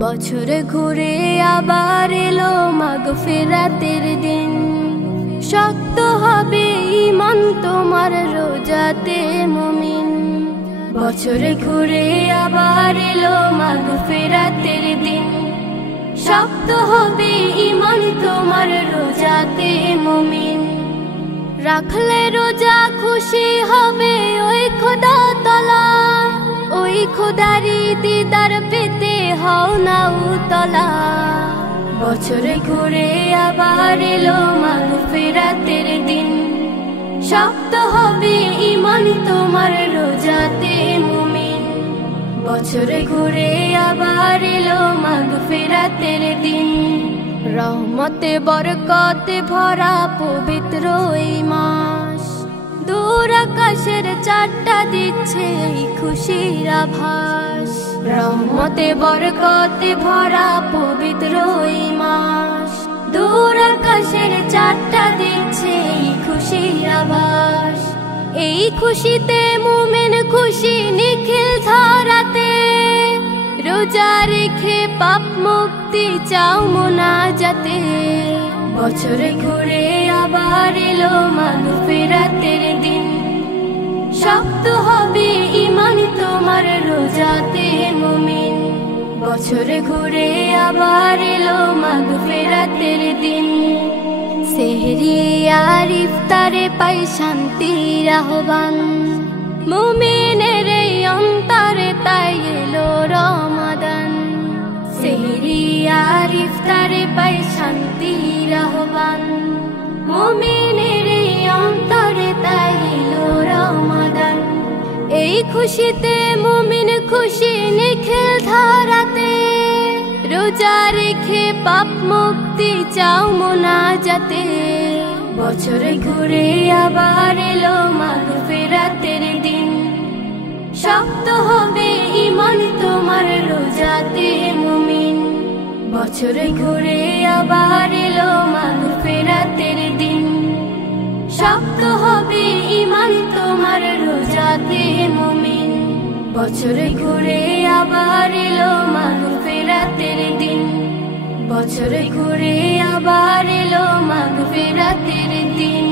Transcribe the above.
বছরে ঘুরে আবার এলো মাগফিরাতের দিন। শক্ত হবে ঈমান তোমার রোজাতে মুমিন। বছরে ঘুরে আবার এলো মাগফিরাতের দিন। শক্ত হবে ঈমান তোমার রোজাতে মুমিন। রাখলে রোজা খুশি হবে ওই খোদা তাআলা। ওই খোদারি দিদার পেতে হও না উতলা। বছরে ঘুরে আবার এলো মাগফিরাতের দিন। শক্ত হবে ঈমান তোমার রোজাতে মুমিন। বছরে ঘুরে আবার এলো মাগফিরাতের দিন। রহমতে বরকতে ভরা পবিত্র এই মাস। দূর আকাশের চারটা দিচ্ছে এই খুশির আভাস। রহমতে বরকতে ভরা পবিত্র এই মাস। দূর আকাশের চারটা দিচ্ছে এই খুশির আভাস। এই খুশিতে মুমিন খুশি নিখিল ধরাতে। রোজা রেখে পাপ মুক্তি চাও মোনাজাতে। বছরে ঘুরে আবার এলো মাগফিরাতের দিন। শক্ত হবে ঈমান তোমার রোজাতে মুমিন। বছরে ঘুরে আবার এলো মাগফিরাতের দিন। সেহরি আর ইফতারে পাই শান্তির আহ্বান। মুমিনের এই অন্তরে তাই এলো রমাদান। সেহরি আর ইফতারে পাই শান্তির আহ্বান। মুমিনের এই অন্তরে তাই এলো রমাদান। এই খুশিতে মুমিন খুশি নিখিল ধরাতে। রোজা রেখে পাপ মুক্তি চাও মোনাজাতে। বছরে ঘুরে আবার এলো মাগফিরাতের দিন। শক্ত হবে ঈমান তোমার রোজাতে মুমিন। বছরে ঘুরে আবার এলো মাগফিরাতের দিন। শক্ত হবে ঈমান তোমার রোজাতে মুমিন। বছরে ঘুরে আবার এলো মাগফিরাতের দিন। বছরে ঘুরে আবার এলো মাগফিরাতের দিন।